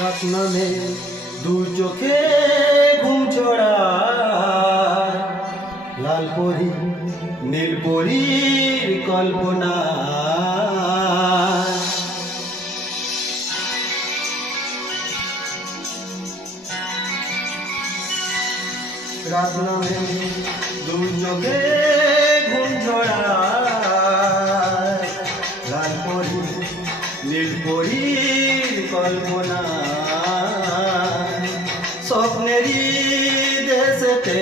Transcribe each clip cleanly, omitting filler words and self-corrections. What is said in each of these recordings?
রাত নামে দু চোখে ঘুম ছড়ায়, লাল পরি নীল পরীর কল্পনা। রাত নামে দু চোখে ঘুম ছড়ায়, লাল পরি নীল পরীর কল্পনা। স্বপ্নেরই দেশেতে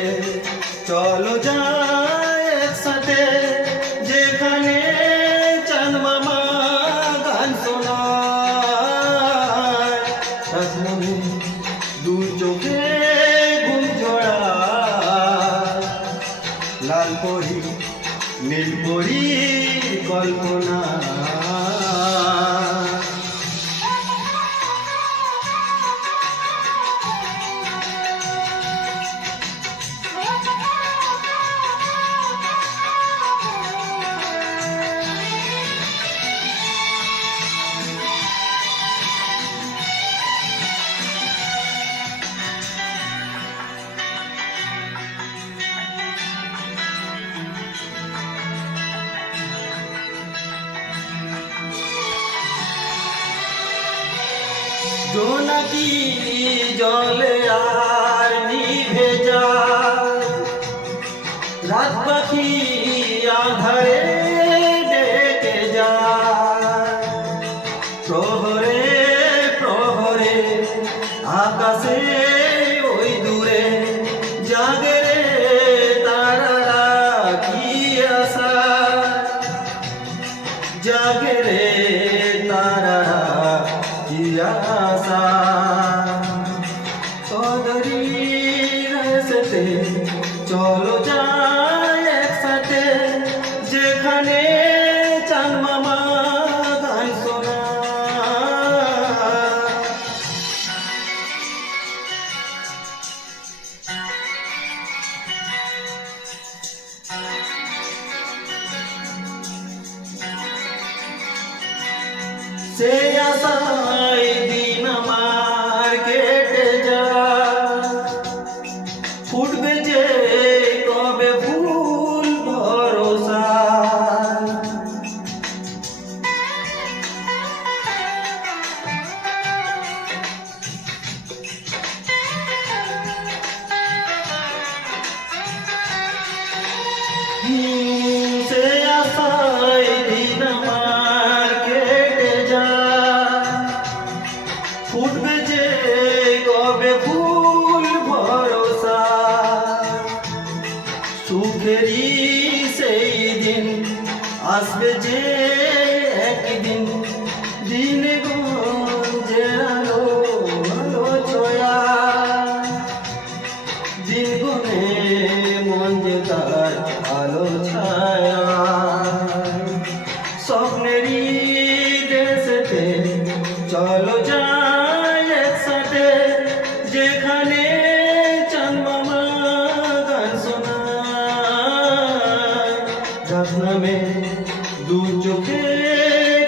চলো যাই একসাথে, যেখানে চাঁদ মামা গান শোনায়। রাত নামে দু চোখে ঘুম ঝরায়, লাল পরি নীল পরীর কল্পনা। জোনাকি জলে আর নিভে যায়, রাত পাখি আঁধারে ডেকে যায়। প্রহরে প্রহরে আকাশে ওই দূরে জাগে রে তারারা কি আশা, জাগে রে তারারা কি আশা। সদরি রাস্তাতে চলো যাই একসাথে, যেখানে চাঁদ মামা গান শোনায়। সে আশায় দিন আমার কেটে যায়, ফুটবে যে কবে ফুল ভরসা। সে আশায় দিন আমার কেটে যায়, ফুটবে যে কবে ফুল ভরসা। সুখেরই সেই দিন আসবে যে একদিন, দিনে গঞ্জে আলো আলো ছোয়া। দিন গুনে মন যে তার আলো ছায়া। স্বপ্নেরই দেশেতে চলো যাই একসাথে, যেখানে চাঁদ মামা গান শোনায়। রাত নামে দু চোখে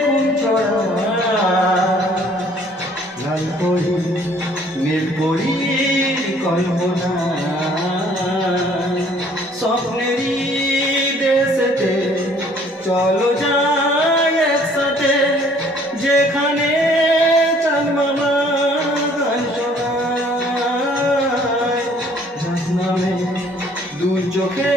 ঘুম ছড়ায়, লাল পরি নীল পরীর কল্পনা। স্বপ্নেরই দেশেতে চলো যাই একসাথে, যেখানে চাঁদ মামা গান শোনায়। রাত নামে দু চোখে